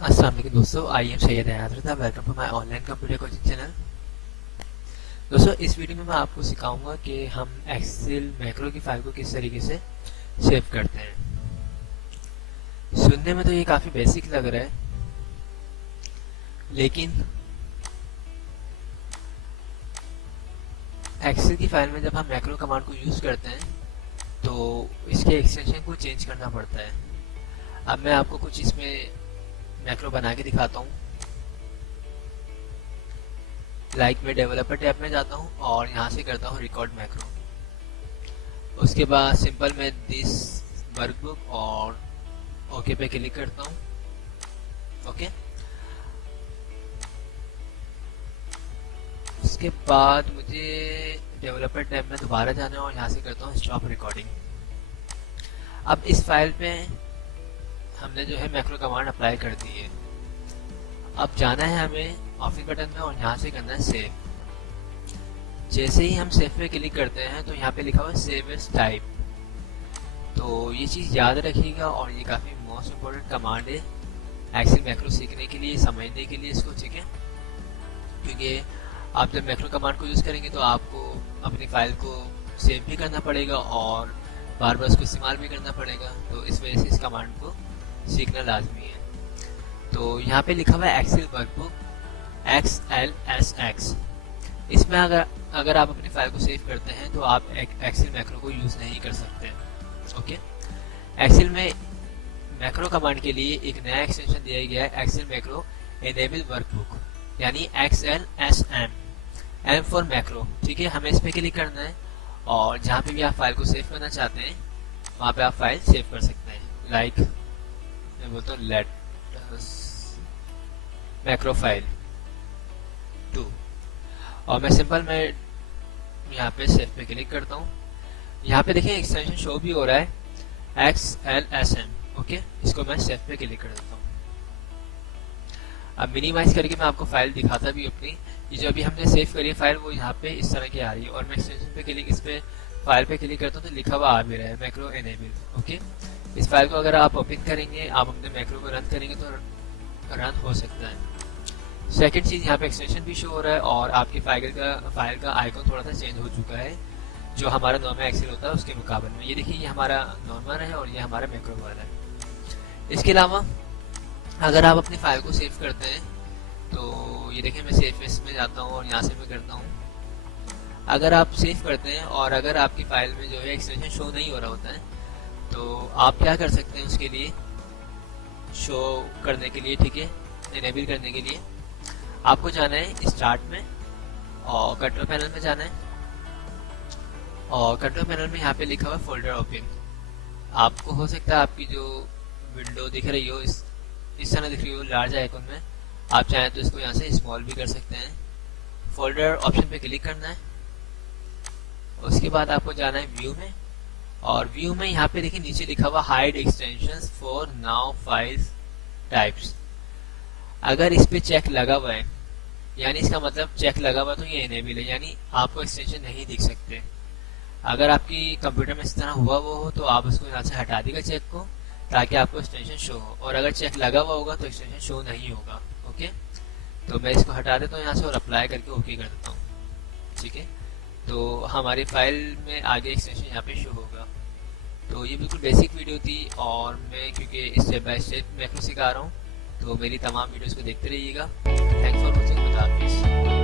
अस्सलाम वालेकुम दोस्तों, I am Syed Hayat. Welcome to my online computer coaching channel. दोस्तों, इस वीडियो में मैं आपको सिखाऊंगा कि हम एक्सेल मैक्रो की फाइल को किस तरीके से सेव करते हैं। सुनने में तो ये काफ़ी बेसिक लग रहा है, लेकिन एक्सेल की फाइल में जब हम मैक्रो कमांड को यूज़ करते हैं तो इसके एक्सटेंशन को चेंज करना पड़ता है। अब मैं आपको कुछ इसमें मैक्रो बना के दिखाता हूँ। मैं डेवलपर टैब में जाता हूँ और यहाँ से करता हूँ रिकॉर्ड मैक्रो। उसके बाद सिंपल मैं दिस वर्कबुक और ओके पे क्लिक करता हूँ। ओके, उसके बाद मुझे डेवलपर टैब में दोबारा जाना है और यहाँ से करता हूँ स्टॉप रिकॉर्डिंग। अब इस फाइल पे हमने जो है मैक्रो कमांड अप्लाई कर दी है। अब जाना है हमें ऑफिस बटन में और यहाँ से करना है सेव। जैसे ही हम सेव पे क्लिक करते हैं तो यहाँ पे लिखा हुआ है सेव एज टाइप। तो ये चीज़ याद रखिएगा और ये काफ़ी मोस्ट इम्पोर्टेंट कमांड है एक्सेल मैक्रो सीखने के लिए, समझने के लिए इसको, ठीक है। क्योंकि आप जब मैक्रो कमांड को यूज़ करेंगे तो आपको अपनी फाइल को सेव भी करना पड़ेगा और बार बार उसको इस्तेमाल भी करना पड़ेगा। तो इस वजह से इस कमांड को सीखना लाजमी है। तो यहाँ पे लिखा हुआ है एक्सेल वर्कबुक XLSX। इसमें अगर आप अपनी फाइल को सेव करते हैं तो आप एक्सेल मैक्रो को यूज़ नहीं कर सकते। ओके, एक्सेल में मैक्रो कमांड के लिए एक नया एक्सटेंशन दिया गया है, एक्सेल मैक्रो एनेबल वर्कबुक, यानी XLSM, M फॉर मैक्रो। ठीक है, हमें इस पर क्लिक करना है और जहाँ पे भी आप फाइल को सेव करना चाहते हैं वहाँ पे आप फाइल सेव कर सकते हैं। मैं बोलता हूँ लेट मैक्रो फाइल 2 और मैं सिंपल यहाँ पे सेव पे क्लिक करता हूँ। यहाँ पे देखिए एक्सटेंशन शो भी हो रहा है XLSM। ओके, इसको मैं सेव पे क्लिक कर देता हूँ। अब मिनिमाइज करके मैं आपको फाइल दिखाता भी अपनी। ये जो अभी हमने सेव करी है फाइल वो यहाँ पे इस तरह की आ रही है और मैं एक्सटेंशन पे क्लिक, इस पे फाइल पे क्लिक करता हूँ तो लिखा हुआ आ भी रहा है मैक्रो एनेबल। ओके, इस फाइल को अगर आप ओपन करेंगे, आप अपने मैक्रो को रन करेंगे तो रन हो सकता है। सेकंड चीज़, यहाँ पे एक्सटेंशन भी शो हो रहा है और आपकी फाइल का आइकन थोड़ा सा चेंज हो चुका है जो हमारा नॉर्मल एक्सेल होता है उसके मुकाबले में। ये देखिए, ये हमारा नॉर्मल है और ये हमारा मैक्रो वाला है। इसके अलावा अगर आप अपनी फाइल को सेव करते हैं तो ये देखिए मैं सेव में जाता हूँ और यहाँ से मैं करता हूँ। अगर आप सेव करते हैं और अगर आपकी फाइल में जो है एक्सटेंशन शो नहीं हो रहा होता है तो आप क्या कर सकते हैं उसके लिए, शो करने के लिए, ठीक है, एनेबल करने के लिए आपको जाना है स्टार्ट में और कंट्रोल पैनल में जाना है और कंट्रोल पैनल में यहाँ पे लिखा हुआ है फोल्डर ओपन। आपको हो सकता है आपकी जो विंडो दिख रही हो इस तरह दिख रही हो लार्ज आइकन में, आप चाहें तो इसको यहाँ से स्मॉल भी कर सकते हैं। फोल्डर ऑप्शन पे क्लिक करना है, उसके बाद आपको जाना है व्यू में और व्यू में यहाँ पे देखिए नीचे लिखा हुआ hide extensions for now files types. अगर इस पे चेक लगा हुआ है, यानी इसका मतलब चेक लगा हुआ तो ये एनेबल है, यानी आपको एक्सटेंशन नहीं दिख सकते। अगर आपकी कंप्यूटर में इस तरह हुआ वो हो तो आप उसको यहाँ से हटा देगा चेक को, ताकि आपको एक्सटेंशन शो हो। और अगर चेक लगा हुआ होगा तो एक्सटेंशन शो नहीं होगा। ओके, तो मैं इसको हटा देता हूँ यहाँ से और अप्लाई करके ओके कर देता हूँ। ठीक है, तो हमारी फाइल में आगे एक्सटेंशन यहाँ पे शो होगा। तो ये बिल्कुल बेसिक वीडियो थी और मैं क्योंकि स्टेप बाय स्टेप मैक्रो सिखा रहा हूँ तो मेरी तमाम वीडियोस को देखते रहिएगा। Thanks for watching. खुदा हाफिज़।